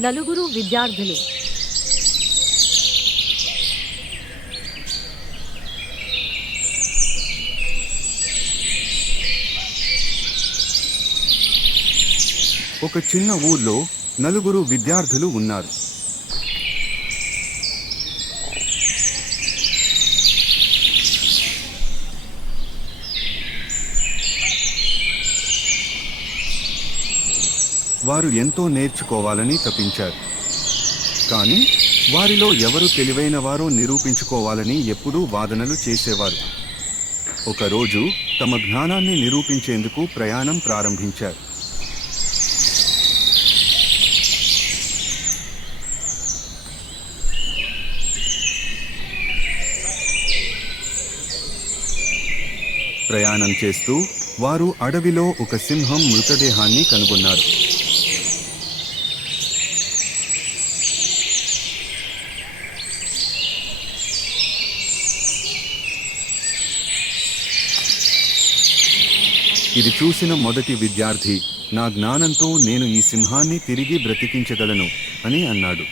నలుగురు విద్యార్థులు. ఒక చిన్న ఊర్లో నలుగురు విద్యార్థులు ఉన్నారు. వారు ఎంతో నేర్చుకోవాలని తప్పించారు కానీ వారిలో ఎవరు తెలివైన వారో నిరూపించుకోవాలని ఎప్పుడూ వాదనలు చేసేవారు. ఒకరోజు తమ జ్ఞానాన్ని నిరూపించేందుకు ప్రయాణం ప్రారంభించారు. ప్రయాణం చేస్తూ వారు అడవిలో ఒక సింహం మృతదేహాన్ని కనుగొన్నారు. ఇది చూసిన మొదటి విద్యార్థి నా జ్ఞానంతో నేను ఈ సింహాన్ని తిరిగి బ్రతికించగలను అని అన్నాడు.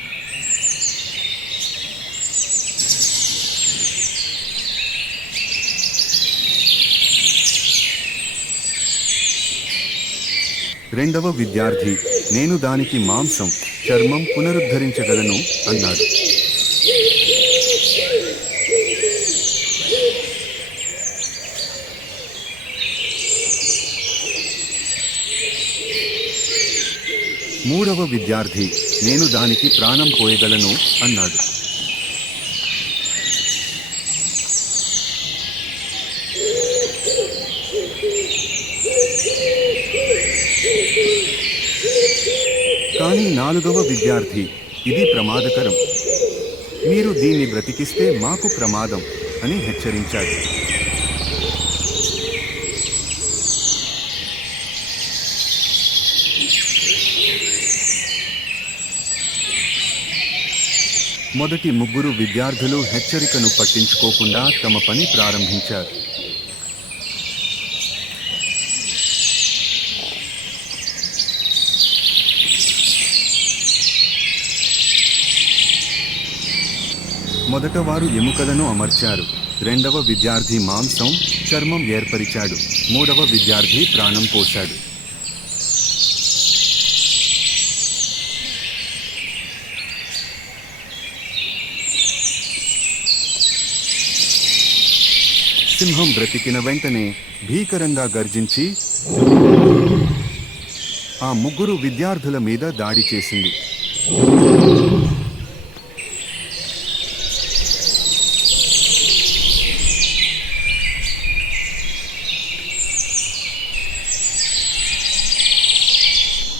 రెండవ విద్యార్థి నేను దానికి మాంసం చర్మం పునరుద్ధరించగలను అన్నాడు. మూడవ విద్యార్థి నేను దానికి ప్రాణం పోయగలను అన్నాడు. కానీ నాలుగవ విద్యార్థి ఇది ప్రమాదకరం. మీరు దీన్ని బ్రతికిస్తే మాకు ప్రమాదం అని హెచ్చరించాడు. మొదటి ముగ్గురు విద్యార్థులు హెచ్చరికను పట్టించుకోకుండా తమ పని ప్రారంభించారు. మొదట వారు ఎముకలను అమర్చారు. రెండవ విద్యార్థి మాంసం చర్మం ఏర్పరిచాడు. మూడవ విద్యార్థి ప్రాణం పోశాడు. సింహం బ్రతికిన వెంటనే భీకరంగా గర్జించి ఆ ముగ్గురు విద్యార్థుల మీద దాడి చేసింది.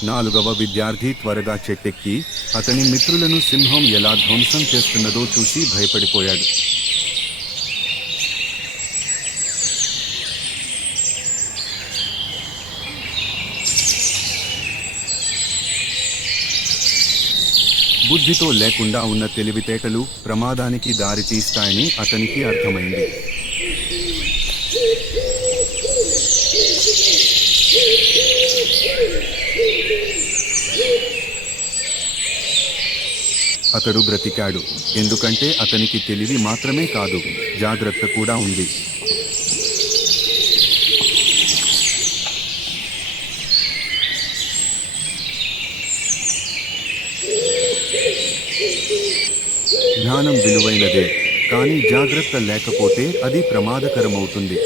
నాలుగవ విద్యార్థి త్వరగా చెట్టెక్కి అతని మిత్రులను సింహం ఎలా ధ్వంసం చేస్తున్నదో చూసి భయపడిపోయాడు. బుద్ధితో లేకుండా ఉన్న తెలివితేటలు ప్రమాదానికి దారితీస్తాయని అతనికి అర్థమైంది. అతడు బ్రతికాడు. ఎందుకంటే అతనికి తెలివి మాత్రమే కాదు జాగ్రత్త కూడా ఉంది. జ్ఞానం విలువైనదే కానీ జాగ్రత్త లేకపోతే అది ప్రమాదకరమవుతుంది.